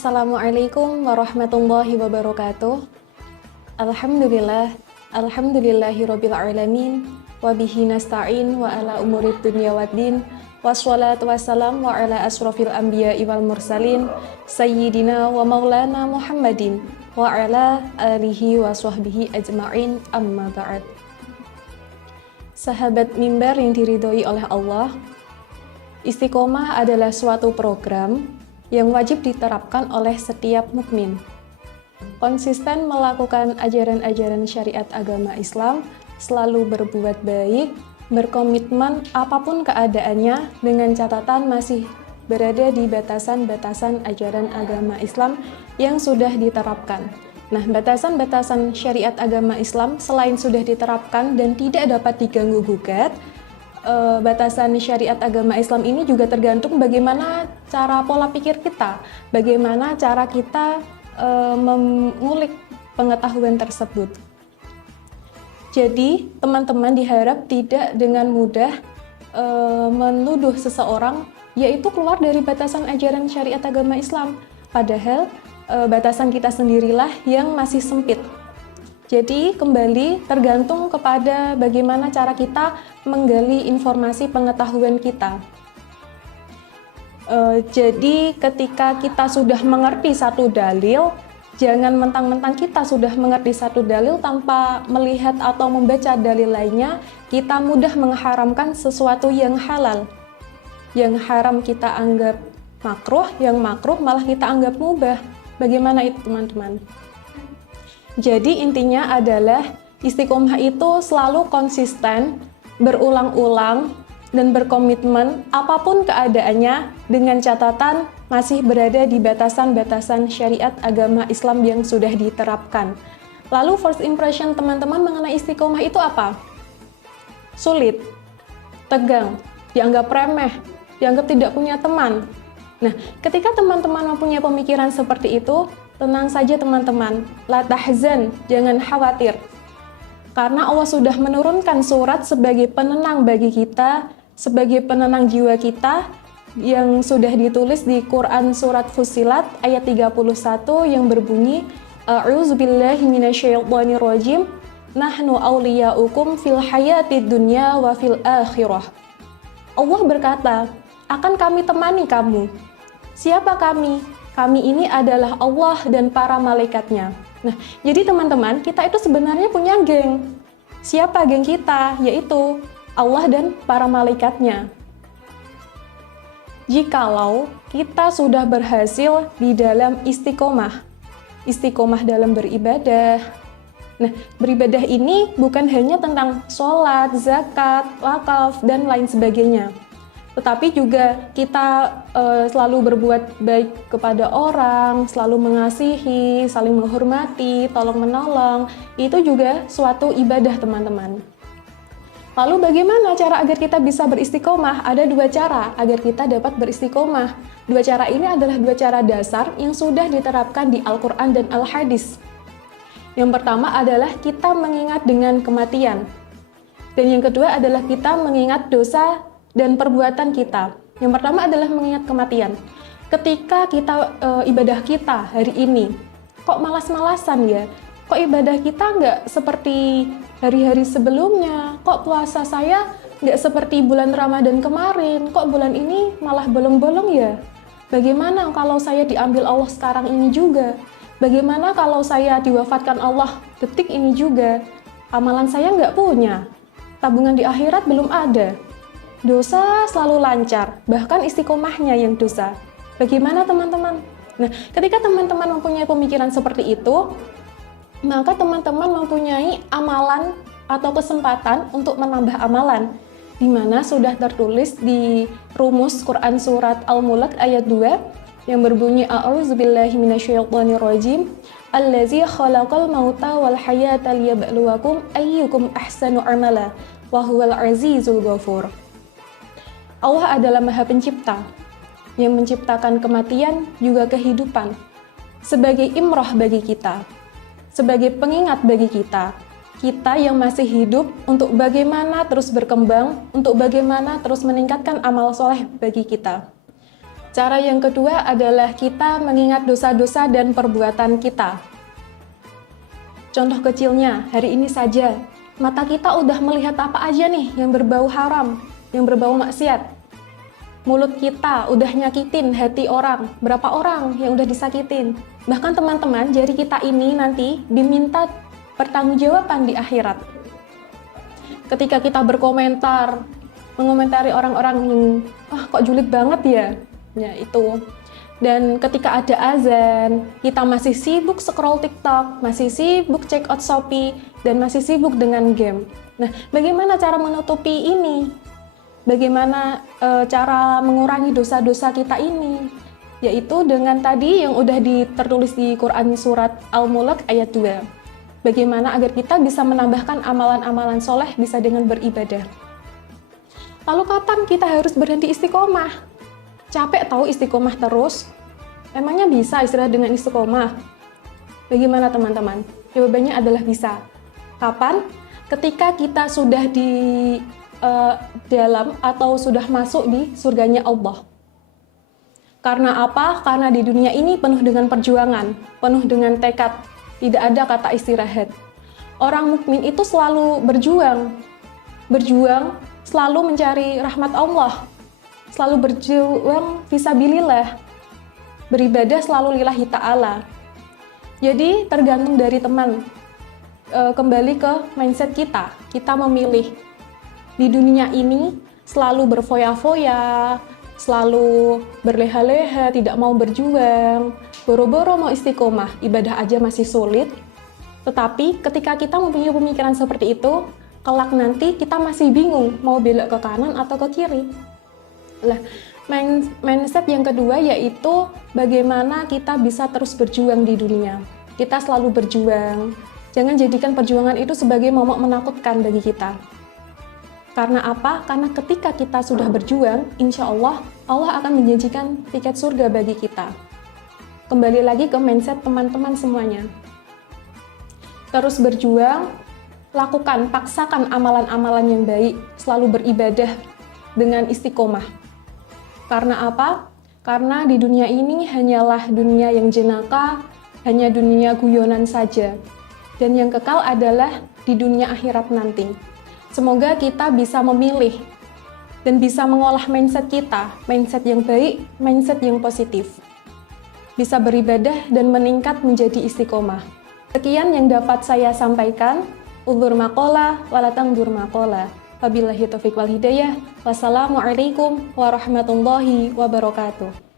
Assalamualaikum warahmatullahi wabarakatuh. Alhamdulillahirabbil alamin wa bihi nasta'in wa ala umurid dunya waddin wassalatu wassalam wa ala asrofil anbiya'i wal mursalin sayyidina wa maulana Muhammadin wa ala alihi wa sahbihi ajma'in, amma ba'd. Sahabat mimbar yang diridhoi oleh Allah, istiqomah adalah suatu program yang wajib diterapkan oleh setiap mukmin. Konsisten melakukan ajaran-ajaran syariat agama Islam, selalu berbuat baik, berkomitmen apapun keadaannya dengan catatan masih berada di batasan-batasan ajaran agama Islam yang sudah diterapkan. Nah, batasan-batasan syariat agama Islam selain sudah diterapkan dan tidak dapat diganggu-gugat, batasan syariat agama Islam ini juga tergantung bagaimana cara pola pikir kita, bagaimana cara kita mengulik pengetahuan tersebut. Jadi, teman-teman diharap tidak dengan mudah menuduh seseorang yaitu keluar dari batasan ajaran syariat agama Islam, padahal batasan kita sendirilah yang masih sempit. Jadi kembali tergantung kepada bagaimana cara kita menggali informasi pengetahuan kita. Jadi ketika kita sudah mengerti satu dalil, jangan mentang-mentang kita sudah mengerti satu dalil tanpa melihat atau membaca dalil lainnya, kita mudah mengharamkan sesuatu yang halal. Yang haram kita anggap makruh, yang makruh malah kita anggap mubah. Bagaimana itu, teman-teman? Jadi intinya adalah istiqomah itu selalu konsisten, berulang-ulang, dan berkomitmen apapun keadaannya dengan catatan masih berada di batasan-batasan syariat agama Islam yang sudah diterapkan. Lalu first impression teman-teman mengenai istiqomah itu apa? Sulit, tegang, dianggap remeh, dianggap tidak punya teman. Nah, ketika teman-teman mempunyai pemikiran seperti itu, tenang saja teman-teman, la tahzan, jangan khawatir. Karena Allah sudah menurunkan surat sebagai penenang bagi kita, sebagai penenang jiwa kita, yang sudah ditulis di Quran Surat Fussilat ayat 31 yang berbunyi, A'udzubillahi minasyaitonirrajim, nahnu awliya'ukum fil hayatid dunya wa fil akhirah. Allah berkata, akan kami temani kamu. Siapa kami? Kami ini adalah Allah dan para malaikatnya. Nah, jadi teman-teman, kita itu sebenarnya punya geng. Siapa geng kita? Yaitu Allah dan para malaikatnya. Jikalau kita sudah berhasil di dalam istiqomah dalam beribadah. Nah, beribadah ini bukan hanya tentang sholat, zakat, wakaf, dan lain sebagainya. Tetapi juga kita selalu berbuat baik kepada orang, selalu mengasihi, saling menghormati, tolong-menolong. Itu juga suatu ibadah, teman-teman. Lalu bagaimana cara agar kita bisa beristiqomah? Ada dua cara agar kita dapat beristiqomah. Dua cara ini adalah dua cara dasar yang sudah diterapkan di Al-Quran dan Al-Hadis. Yang pertama adalah kita mengingat dengan kematian. Dan yang kedua adalah kita mengingat dosa dan perbuatan kita. Yang pertama adalah mengingat kematian. Ketika kita ibadah kita hari ini, kok malas-malasan ya? Kok ibadah kita nggak seperti hari-hari sebelumnya? Kok puasa saya nggak seperti bulan Ramadan kemarin? Kok bulan ini malah bolong-bolong ya? Bagaimana kalau saya diambil Allah sekarang ini juga? Bagaimana kalau saya diwafatkan Allah detik ini juga? Amalan saya nggak punya. Tabungan di akhirat belum ada. Dosa selalu lancar, bahkan istiqomahnya yang dosa. Bagaimana teman-teman? Nah, ketika teman-teman mempunyai pemikiran seperti itu, maka teman-teman mempunyai amalan atau kesempatan untuk menambah amalan, di mana sudah tertulis di rumus Quran Surat Al-Mulk ayat 2 yang berbunyi A'udzubillahi minasyaitonirrajim, Allazi khalaqal mauta wal hayata liyabluwakum ayyukum ahsanu amala wa huwal azizul ghafur. Allah adalah Maha Pencipta yang menciptakan kematian juga kehidupan sebagai imroh bagi kita, sebagai pengingat bagi kita yang masih hidup untuk bagaimana terus berkembang, untuk bagaimana terus meningkatkan amal soleh bagi kita. Cara yang kedua adalah kita mengingat dosa-dosa dan perbuatan kita. Contoh kecilnya, hari ini saja, mata kita udah melihat apa aja nih yang berbau haram, yang berbau maksiat. Mulut kita udah nyakitin hati orang, berapa orang yang udah disakitin. Bahkan teman-teman, jari kita ini nanti diminta pertanggungjawaban di akhirat. Ketika kita berkomentar, mengomentari orang-orang yang, kok julid banget ya? Ya itu. Dan ketika ada azan, kita masih sibuk scroll TikTok, masih sibuk check out Shopee, dan masih sibuk dengan game. Nah, bagaimana cara menutupi ini? Bagaimana cara mengurangi dosa-dosa kita ini? Yaitu dengan tadi yang udah tertulis di Quran surat Al-Mulk ayat 2. Bagaimana agar kita bisa menambahkan amalan-amalan soleh bisa dengan beribadah. Lalu kapan kita harus berhenti istiqomah? Capek tahu istiqomah terus? Emangnya bisa istirahat dengan istiqomah? Bagaimana teman-teman? Jawabannya adalah bisa. Kapan? Ketika kita sudah di dalam atau sudah masuk di surganya Allah. Karena apa? Karena di dunia ini penuh dengan perjuangan, penuh dengan tekad, tidak ada kata istirahat. Orang mukmin itu selalu berjuang, selalu mencari rahmat Allah, selalu berjuang fisabilillah, beribadah selalu lillahi ta'ala. Jadi tergantung dari teman, kembali ke mindset kita. Kita memilih di dunia ini selalu berfoya-foya, selalu berleha-leha, tidak mau berjuang, boro-boro mau istiqomah, ibadah aja masih sulit. Tetapi ketika kita mempunyai pemikiran seperti itu, kelak nanti kita masih bingung mau belok ke kanan atau ke kiri. Lah, mindset yang kedua yaitu bagaimana kita bisa terus berjuang di dunia. Kita selalu berjuang. Jangan jadikan perjuangan itu sebagai momok menakutkan bagi kita. Karena apa? Karena ketika kita sudah berjuang, insya Allah, Allah akan menjanjikan tiket surga bagi kita. Kembali lagi ke mindset teman-teman semuanya. Terus berjuang, lakukan, paksakan amalan-amalan yang baik, selalu beribadah dengan istiqomah. Karena apa? Karena di dunia ini hanyalah dunia yang jenaka, hanya dunia guyonan saja. Dan yang kekal adalah di dunia akhirat nanti. Semoga kita bisa memilih dan bisa mengolah mindset kita, mindset yang baik, mindset yang positif. Bisa beribadah dan meningkat menjadi istiqomah. Sekian yang dapat saya sampaikan. Udhur maqola, walatangdur maqola. Wabillahi taufiq wal hidayah. Wassalamualaikum warahmatullahi wabarakatuh.